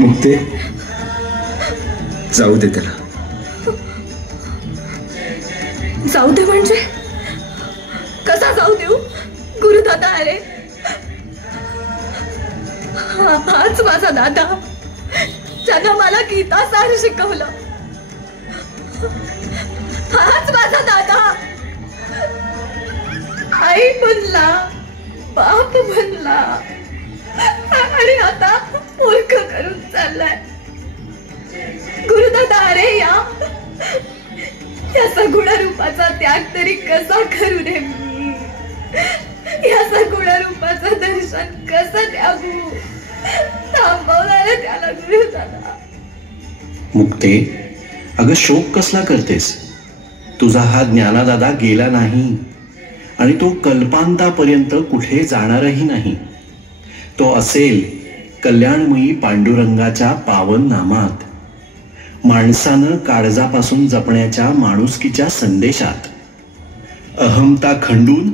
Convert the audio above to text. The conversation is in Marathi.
मुक्ते, जाऊ दे त्याला. जाऊ दे म्हणजे कसा जाऊ देऊ? गुरुदादा अरे, हाच माझा दादा ज्यानं मला गीता सार शिकवलं. हाच माझा दादा आई म्हणला, बाप म्हणला, आणि आता मूर्ख करून चाललाय. गुरुदादा अरे, या सगुण रूपाचा त्याग तरी कसा करू रे मी? या सगुण रूपाचं दर्शन कसं द्यावू? थांबवणार त्याला गुरुदादा. मुक्ते, अगं शोक कसला करतेस? तुझा हा ज्ञानादादा गेला नाही आणि तो कल्पांतापर्यंत कुठे जाणारही नाही. तो असेल कल्याणमयी पांडुरंगाच्या पावन नामात, माणसानं काळजापासून जपण्याच्या माणुसकीच्या संदेशात. अहमता खंडून